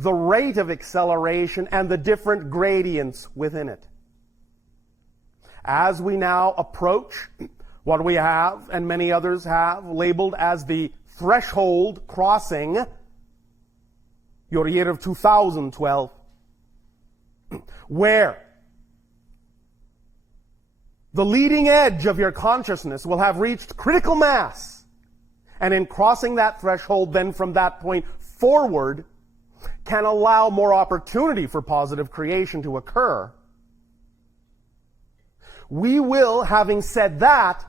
the rate of acceleration and the different gradients within it. As we now approach what we have, and many others have, labeled as the threshold crossing, your year of 2012, where the leading edge of your consciousness will have reached critical mass. And in crossing that threshold, then from that point forward, can allow more opportunity for positive creation to occur. We will, having said that,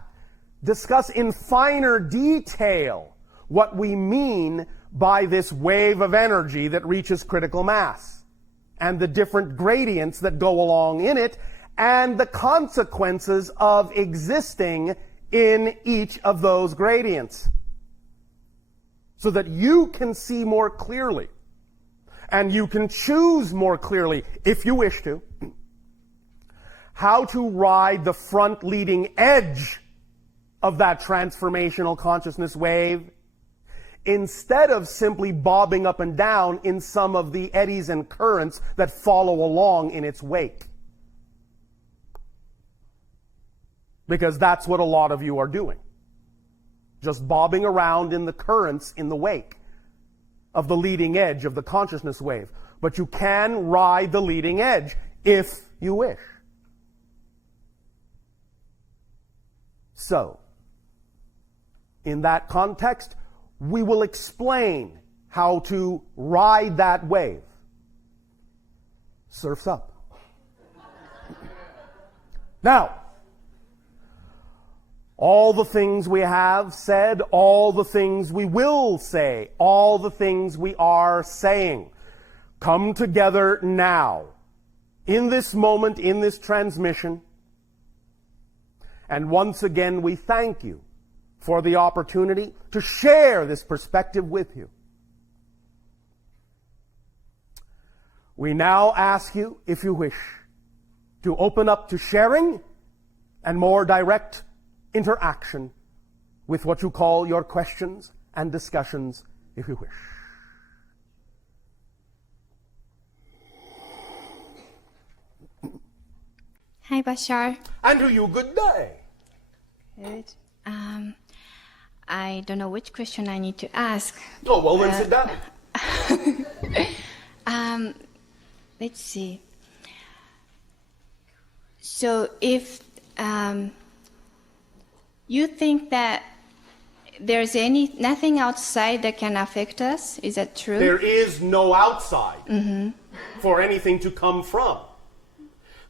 discuss in finer detail what we mean by this wave of energy that reaches critical mass, and the different gradients that go along in it, and the consequences of existing in each of those gradients, so that you can see more clearly, and you can choose more clearly, if you wish to, how to ride the front leading edge of that transformational consciousness wave, instead of simply bobbing up and down in some of the eddies and currents that follow along in its wake. Because that's what a lot of you are doing. Just bobbing around in the currents in the wake of the leading edge of the consciousness wave. But you can ride the leading edge if you wish. So, in that context, we will explain how to ride that wave. Surf's up. Now, all the things we have said, all the things we will say, all the things we are saying, come together now, in this moment, in this transmission. And once again, we thank you for the opportunity to share this perspective with you. We now ask you, if you wish, to open up to sharing and more direct interaction with what you call your questions and discussions, if you wish. Hi, Bashar. And to you, good day. Good. I don't know which question I need to ask. Oh, well, then sit down. Let's see. So if you think that there's nothing outside that can affect us, is that true? There is no outside for anything to come from.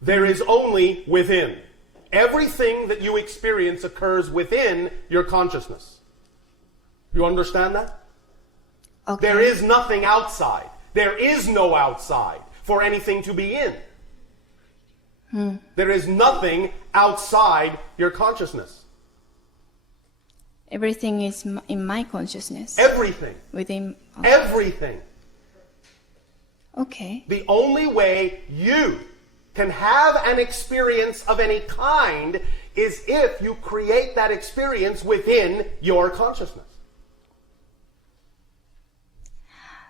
There is only within. Everything that you experience occurs within your consciousness. You understand that? Okay. There is nothing outside. There is no outside for anything to be in. There is nothing outside your consciousness. Everything is in my consciousness. Everything. Within. Oh. Everything. Okay. The only way you can have an experience of any kind is if you create that experience within your consciousness.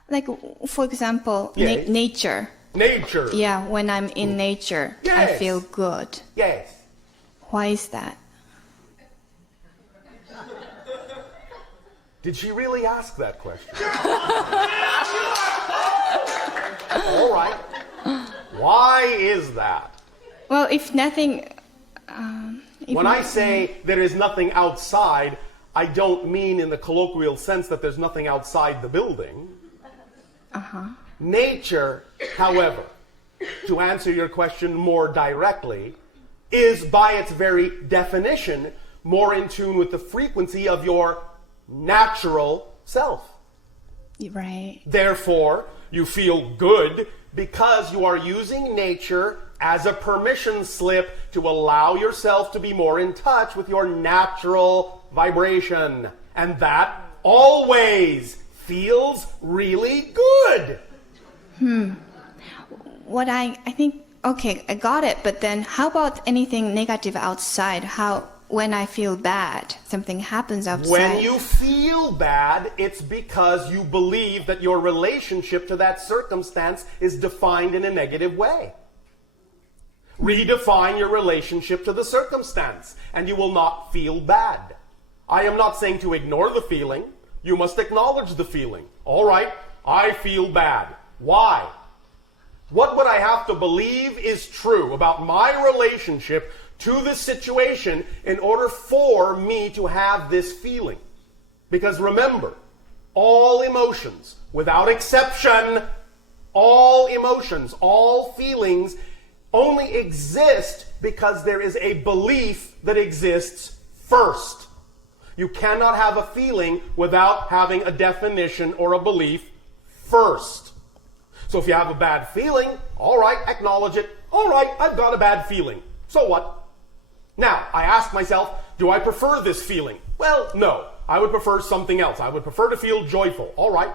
Like, for example, Yes. nature. Nature. Yeah, when I'm in nature, I Yes. feel good. Yes. Why is that? Did she really ask that question? All right. Why is that? Well, if nothing... When I say there is nothing outside, I don't mean in the colloquial sense that there's nothing outside the building. Nature, however, to answer your question more directly, is by its very definition more in tune with the frequency of your natural self. Right. Therefore, you feel good because you are using nature as a permission slip to allow yourself to be more in touch with your natural vibration. And that always feels really good. What I think, okay, I got it, but then how about anything negative outside? when I feel bad, something happens outside. When you feel bad, it's because you believe that your relationship to that circumstance is defined in a negative way. Redefine your relationship to the circumstance, and you will not feel bad. I am not saying to ignore the feeling. You must acknowledge the feeling. All right, I feel bad. Why? What would I have to believe is true about my relationship to this situation in order for me to have this feeling? Because remember, all emotions, without exception, all emotions, all feelings only exist because there is a belief that exists first. You cannot have a feeling without having a definition or a belief first. So if you have a bad feeling, all right, acknowledge it. All right, I've got a bad feeling. So what? Now, I ask myself, do I prefer this feeling? Well, no. I would prefer something else. I would prefer to feel joyful. All right.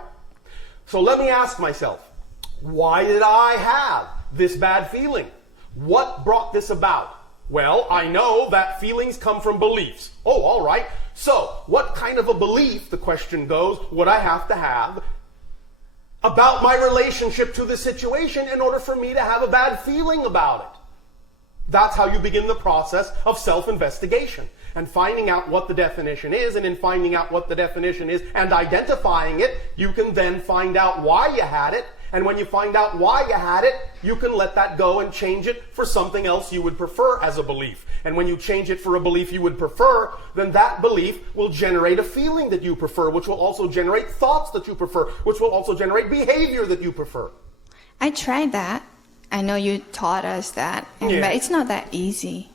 So let me ask myself, why did I have this bad feeling? What brought this about? Well, I know that feelings come from beliefs. Oh, all right. So, what kind of a belief, the question goes, would I have to have about my relationship to the situation in order for me to have a bad feeling about it? That's how you begin the process of self-investigation and finding out what the definition is. And in finding out what the definition is and identifying it, you can then find out why you had it. And when you find out why you had it, you can let that go and change it for something else you would prefer as a belief. And when you change it for a belief you would prefer, then that belief will generate a feeling that you prefer, which will also generate thoughts that you prefer, which will also generate behavior that you prefer. I tried that. I know you taught us that, but it's not that easy.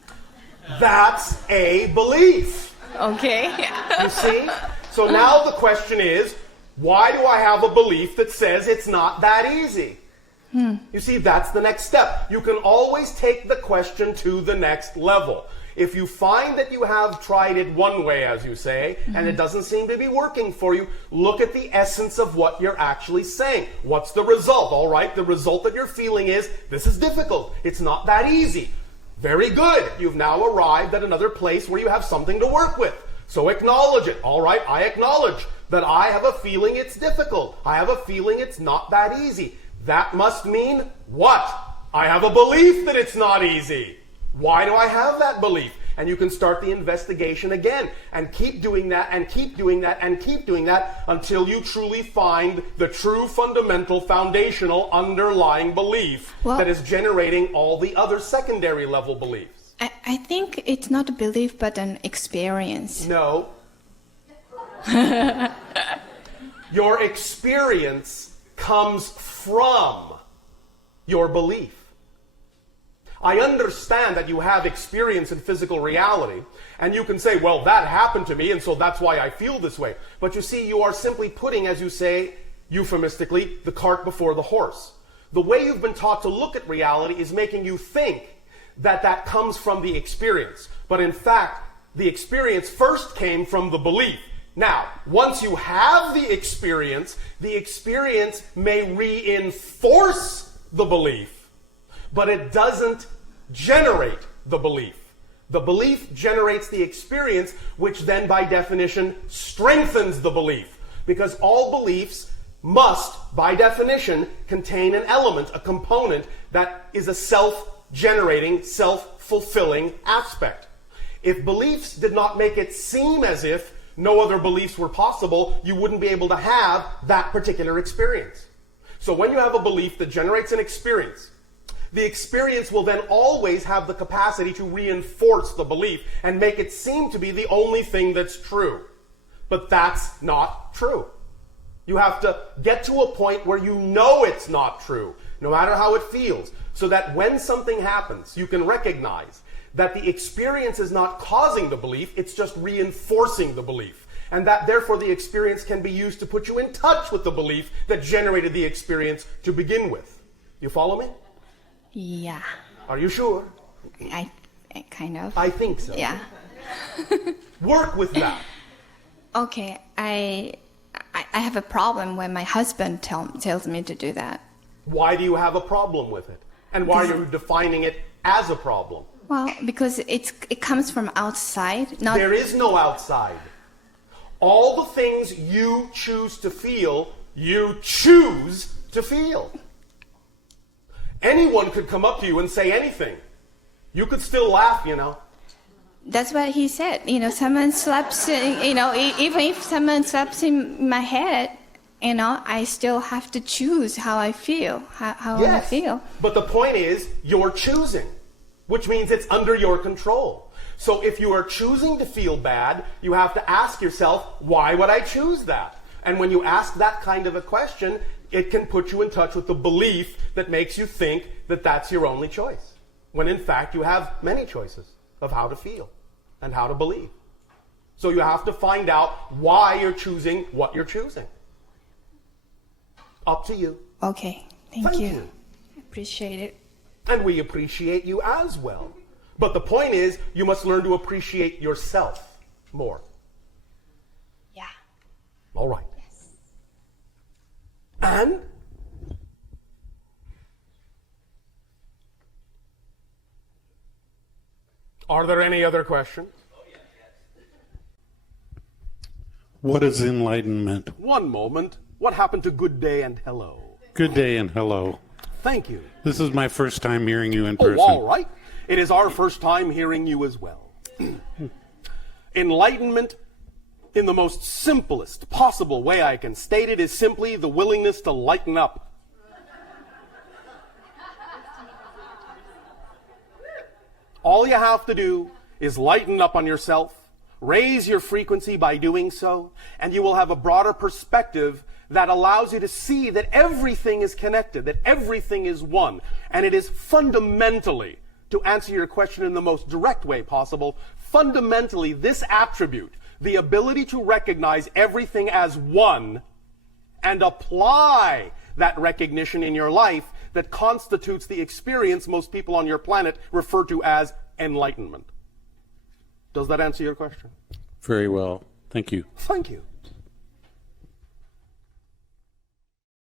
That's a belief. Okay. You see? So now the question is, why do I have a belief that says it's not that easy? You see, that's the next step. You can always take the question to the next level. If you find that you have tried it one way, as you say, and it doesn't seem to be working for you, look at the essence of what you're actually saying. What's the result? All right, the result that you're feeling is, this is difficult. It's not that easy. Very good. You've now arrived at another place where you have something to work with. So acknowledge it. All right, I acknowledge that I have a feeling it's difficult. I have a feeling it's not that easy. That must mean what? I have a belief that it's not easy. Why do I have that belief? And you can start the investigation again and keep doing that and keep doing that and keep doing that until you truly find the true fundamental foundational underlying belief that is generating all the other secondary level beliefs. I think it's not a belief but an experience. No. Your experience comes from your belief. I understand that you have experience in physical reality, and you can say, well, that happened to me, and so that's why I feel this way. But you see, you are simply putting, as you say, euphemistically, the cart before the horse. The way you've been taught to look at reality is making you think that that comes from the experience. But in fact, the experience first came from the belief. Now, once you have the experience may reinforce the belief, but it doesn't generate the belief. The belief generates the experience, which then by definition strengthens the belief, because all beliefs must, by definition, contain an element, a component that is a self-generating, self-fulfilling aspect. If beliefs did not make it seem as if no other beliefs were possible, you wouldn't be able to have that particular experience. So when you have a belief that generates an experience, the experience will then always have the capacity to reinforce the belief and make it seem to be the only thing that's true. But that's not true. You have to get to a point where you know it's not true, no matter how it feels, so that when something happens, you can recognize that the experience is not causing the belief, it's just reinforcing the belief. And that therefore the experience can be used to put you in touch with the belief that generated the experience to begin with. You follow me? Yeah. Are you sure? I kind of. I think so. Yeah. Work with that. Okay, I have a problem when my husband tells me to do that. Why do you have a problem with it? And why are you defining it as a problem? Well, because it comes from outside, not... There is no outside. All the things you choose to feel, you choose to feel. Anyone could come up to you and say anything. You could still laugh, you know. That's what he said. You know, someone slaps, you know, even if someone slaps in my head, you know, I still have to choose how I feel, how Yes, I feel. but the point is, you're choosing, which means it's under your control. So if you are choosing to feel bad, you have to ask yourself, why would I choose that? And when you ask that kind of a question, it can put you in touch with the belief that makes you think that that's your only choice, when in fact you have many choices of how to feel and how to believe. So you have to find out why you're choosing what you're choosing. Up to you. Okay, thank Thank you. you. Appreciate it. And we appreciate you as well. But the point is, you must learn to appreciate yourself more. Yeah. All right. And are there any other questions? What is enlightenment? One moment. What happened to good day and hello? Good day and hello. Thank you. This is my first time hearing you in Oh, person. all right. It is our first time hearing you as well. Enlightenment, in the most simplest possible way I can state it, is simply the willingness to lighten up. All you have to do is lighten up on yourself, raise your frequency by doing so, and you will have a broader perspective that allows you to see that everything is connected, that everything is one. And it is fundamentally, to answer your question in the most direct way possible, fundamentally this attribute, the ability to recognize everything as one and apply that recognition in your life, that constitutes the experience most people on your planet refer to as enlightenment. Does that answer your question? Very well. Thank you. Thank you.